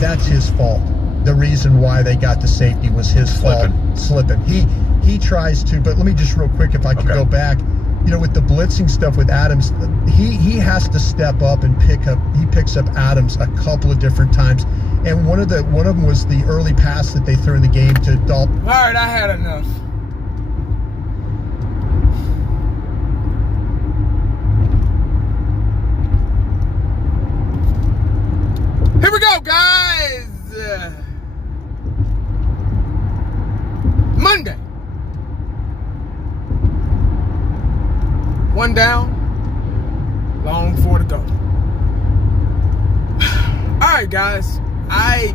That's his fault. The reason why they got the safety was his fault. Slipping. He tries to, but let me just real quick, if I could go back, with the blitzing stuff with Adams, he has to step up and he picks up Adams a couple of different times. And one of them was the early pass that they threw in the game to Dalton. All right, I had enough. Here we go, guys. Monday. One down, long four to go. All right, guys. I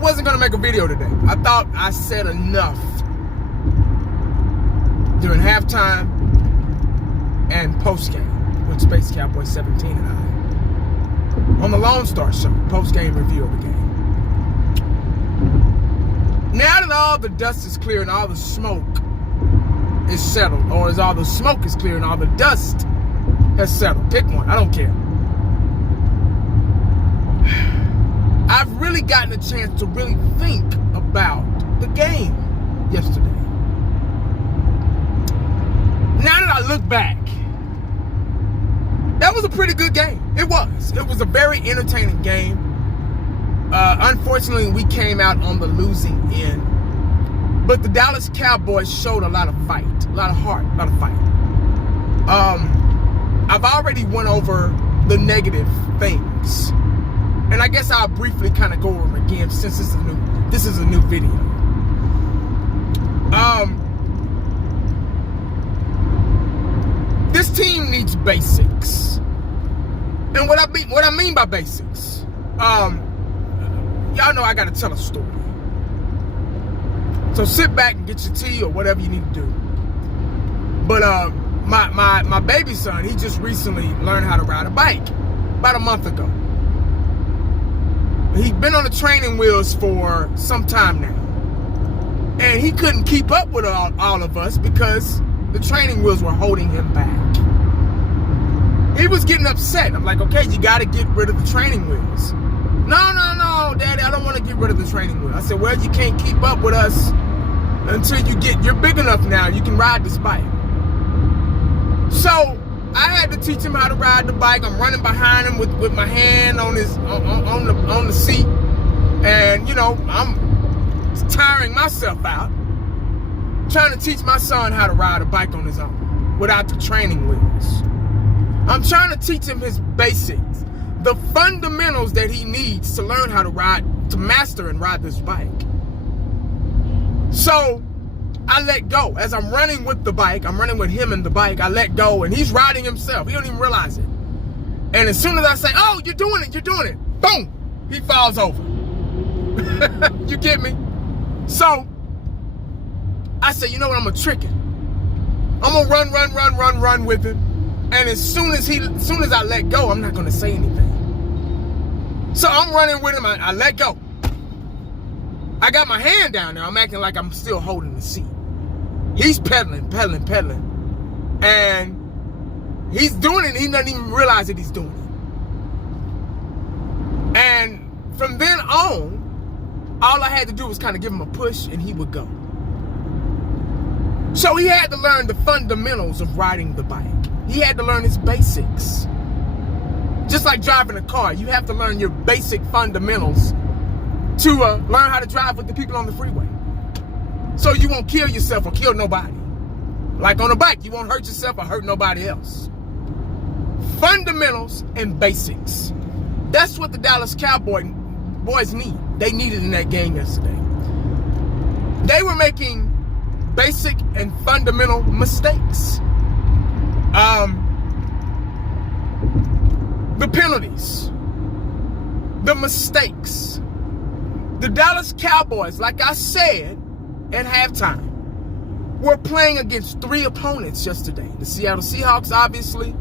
wasn't gonna make a video today. I thought I said enough during halftime and postgame with Space Cowboys 17 and I. On the Lone Star Show, post-game review of the game. Now that all the dust is clear and all the smoke is settled, or as all the smoke is clear and all the dust has settled, pick one, I don't care. I've really gotten a chance to really think about the game yesterday. Now that I look back, that was a pretty good game. It was. It was a very entertaining game. Unfortunately, we came out on the losing end. But the Dallas Cowboys showed a lot of fight, a lot of heart, a lot of fight. I've already went over the negative things. And I guess I'll briefly kind of go over them again since this is a new video. This team needs basics. And what I mean by basics, y'all know I gotta tell a story. So sit back and get your tea or whatever you need to do. But my baby son, he just recently learned how to ride a bike about a month ago. He'd been on the training wheels for some time now. And he couldn't keep up with all of us because the training wheels were holding him back. He was getting upset. I'm like, okay, you got to get rid of the training wheels. No, Daddy, I don't want to get rid of the training wheels. I said, well, you can't keep up with us until you're big enough now. You can ride this bike. So I had to teach him how to ride the bike. I'm running behind him with my hand on the seat. And, I'm tiring myself out trying to teach my son how to ride a bike on his own without the training wheels. I'm trying to teach him his basics, the fundamentals that he needs to learn how to ride, to master and ride this bike. So I let go. As I'm running with the bike, I'm running with him and the bike, I let go, and he's riding himself. He don't even realize it. And as soon as I say, oh, you're doing it, boom, he falls over. You get me? So I said, you know what, I'm gonna trick him. I'm gonna run with him. And as soon as I let go, I'm not gonna say anything. So I'm running with him, I let go. I got my hand down there, I'm acting like I'm still holding the seat. He's pedaling. And he's doing it, he doesn't even realize that he's doing it. And from then on, all I had to do was kind of give him a push and he would go. So he had to learn the fundamentals of riding the bike. He had to learn his basics. Just like driving a car, you have to learn your basic fundamentals to learn how to drive with the people on the freeway. So you won't kill yourself or kill nobody. Like on a bike, you won't hurt yourself or hurt nobody else. Fundamentals and basics. That's what the Dallas Cowboys need. They needed in that game yesterday. They were making basic and fundamental mistakes. the penalties, the mistakes. The Dallas Cowboys, like I said at halftime, were playing against 3 opponents yesterday. The Seattle Seahawks, obviously.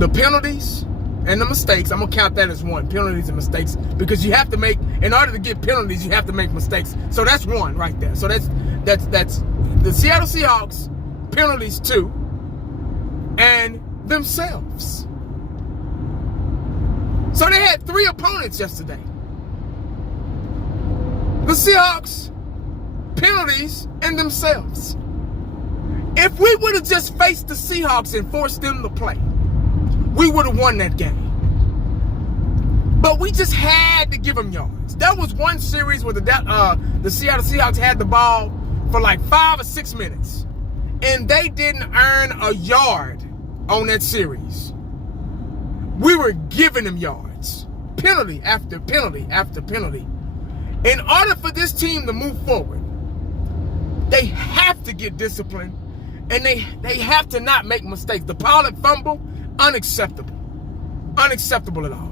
The penalties and the mistakes. I'm going to count that as one. Penalties and mistakes. Because you have to make, in order to get penalties, you have to make mistakes. So that's one right there. So that's the Seattle Seahawks, penalties 2, and themselves. So they had 3 opponents yesterday. The Seahawks, penalties, and themselves. If we would have just faced the Seahawks and forced them to play, we would have won that game. But we just had to give them yards. There was one series where the Seattle Seahawks had the ball for like 5 or 6 minutes, and they didn't earn a yard on that series. We were giving them yards. Penalty after penalty after penalty. In order for this team to move forward, they have to get disciplined, and they have to not make mistakes. The Pollard fumble, unacceptable. Unacceptable at all.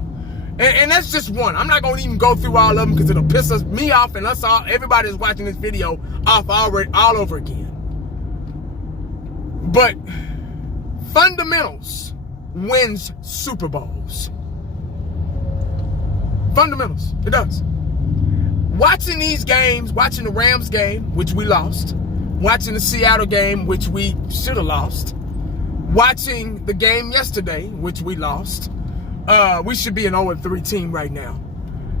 And that's just one. I'm not going to even go through all of them because it'll piss me off and us all, everybody that's watching this video, off all over again. But fundamentals wins Super Bowls. Fundamentals. It does. Watching these games, watching the Rams game, which we lost, watching the Seattle game, which we should have lost, watching the game yesterday, which we lost, we should be an 0-3 team right now.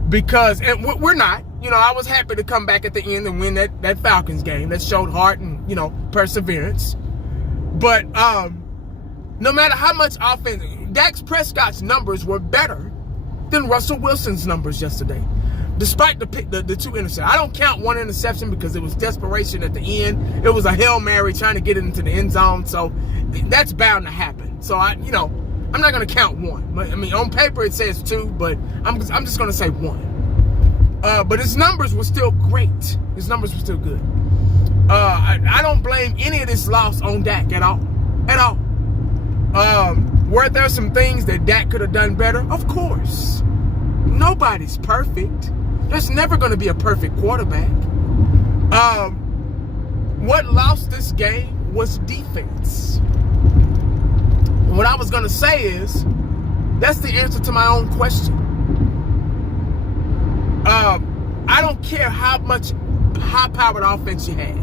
Because, and we're not. You know, I was happy to come back at the end and win that Falcons game. That showed heart and, you know, perseverance. But no matter how much offense, Dak Prescott's numbers were better than Russell Wilson's numbers yesterday. Despite the 2 interceptions. I don't count 1 interception because it was desperation at the end. It was a Hail Mary trying to get it into the end zone. So that's bound to happen. So, I'm not going to count 1. I mean, on paper it says 2, but I'm just going to say 1. But his numbers were still great. His numbers were still good. I don't blame any of this loss on Dak at all. At all. Were there some things that Dak could have done better? Of course. Nobody's perfect. There's never going to be a perfect quarterback. What lost this game was defense. What I was going to say is, that's the answer to my own question. I don't care how much high-powered offense you had.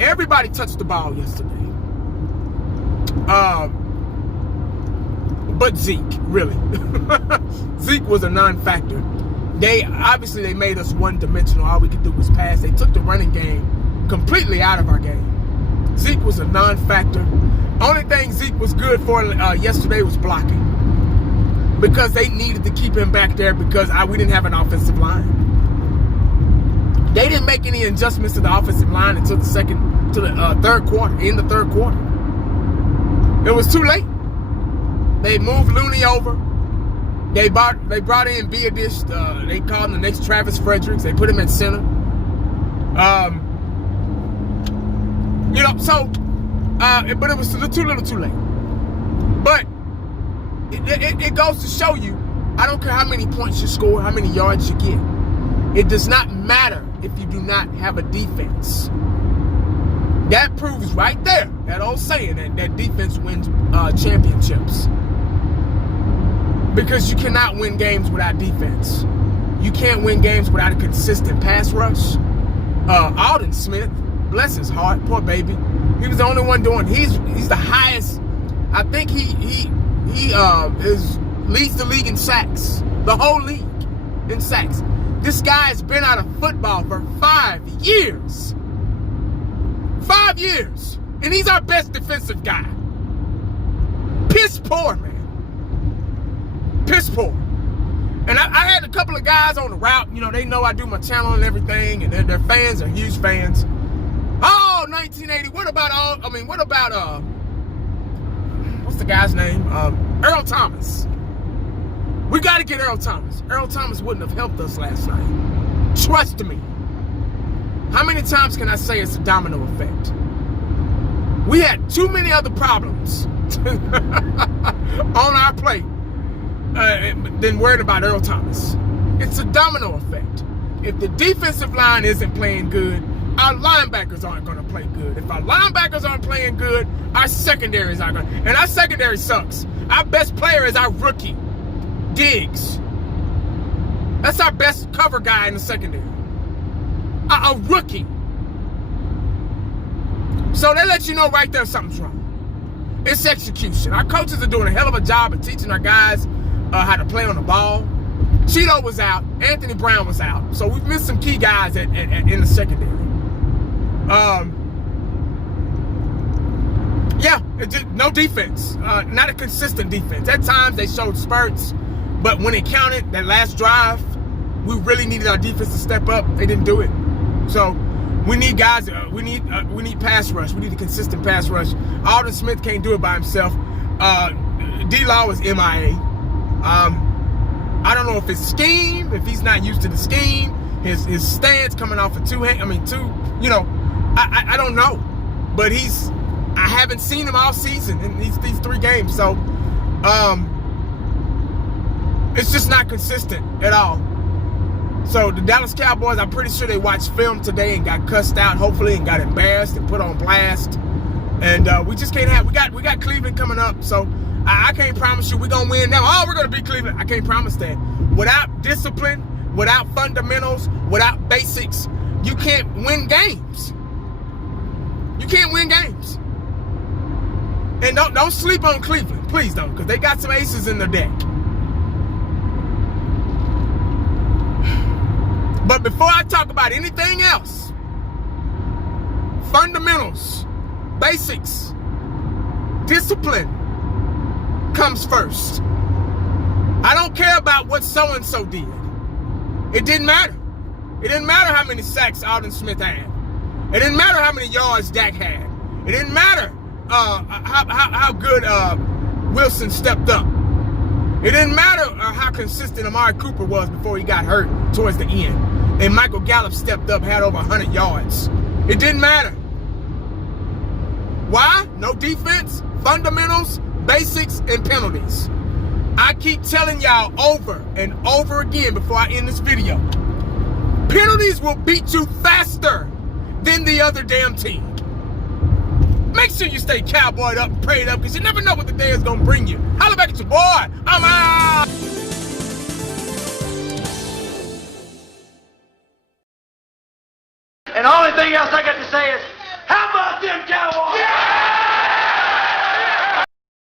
Everybody touched the ball yesterday. But Zeke, really. Zeke was a non-factor. They made us one-dimensional. All we could do was pass. They took the running game completely out of our game. Zeke was a non-factor. Only thing Zeke was good for yesterday was blocking. Because they needed to keep him back there because we didn't have an offensive line. They didn't make any adjustments to the offensive line until the third quarter, in the third quarter. It was too late. They moved Looney over. They brought in Biadish. They called him the next Travis Fredericks. They put him at center. But it was too little too late. But it goes to show you, I don't care how many points you score, how many yards you get. It does not matter if you do not have a defense. That proves right there, that old saying, that defense wins championships. Because you cannot win games without defense. You can't win games without a consistent pass rush. Alden Smith, bless his heart, poor baby. He was the only one doing. He's the highest. I think he leads the league in sacks. The whole league in sacks. This guy has been out of football for 5 years. 5 years. And he's our best defensive guy. Piss poor, man. Piss poor. And I had a couple of guys on the route. You know, they know I do my channel and everything. And their fans are huge fans. Oh, 1980. What about what's the guy's name? Earl Thomas. We got to get Earl Thomas. Earl Thomas wouldn't have helped us last night. Trust me. How many times can I say it's a domino effect? We had too many other problems on our plate than worrying about Earl Thomas. It's a domino effect. If the defensive line isn't playing good, our linebackers aren't going to play good. If our linebackers aren't playing good, our secondary is not going to. And our secondary sucks. Our best player is our rookie, Diggs. That's our best cover guy in the secondary. A rookie. So they let you know right there something's wrong. It's execution. Our coaches are doing a hell of a job of teaching our guys how to play on the ball. Cheeto was out. Anthony Brown was out. So we've missed some key guys in the secondary. Just no defense. Not a consistent defense. At times they showed spurts, but when it counted, that last drive, we really needed our defense to step up. They didn't do it. So we need guys. We need pass rush. We need a consistent pass rush. Alden Smith can't do it by himself. D-Law is MIA. I don't know if it's scheme, if he's not used to the scheme, his stance coming off of I don't know. But I haven't seen him all season in these 3 games. So it's just not consistent at all. So the Dallas Cowboys, I'm pretty sure they watched film today and got cussed out, hopefully, and got embarrassed and put on blast. And we just can't have. We got Cleveland coming up, so I can't promise you we're gonna win now. Oh, we're gonna beat Cleveland. I can't promise that. Without discipline, without fundamentals, without basics, you can't win games. You can't win games. And don't sleep on Cleveland, please don't, because they got some aces in their deck. But before I talk about anything else, fundamentals, basics, discipline comes first. I don't care about what so-and-so did. It didn't matter. It didn't matter how many sacks Alden Smith had. It didn't matter how many yards Dak had. It didn't matter how good Wilson stepped up. It didn't matter how consistent Amari Cooper was before he got hurt towards the end. And Michael Gallup stepped up, had over 100 yards. It didn't matter. Why? No defense, fundamentals, basics, and penalties. I keep telling y'all over and over again before I end this video. Penalties will beat you faster than the other damn team. Make sure you stay cowboyed up and prayed up, because you never know what the day is going to bring you. Holla back at your boy. I'm out. And the only thing else I got to say is,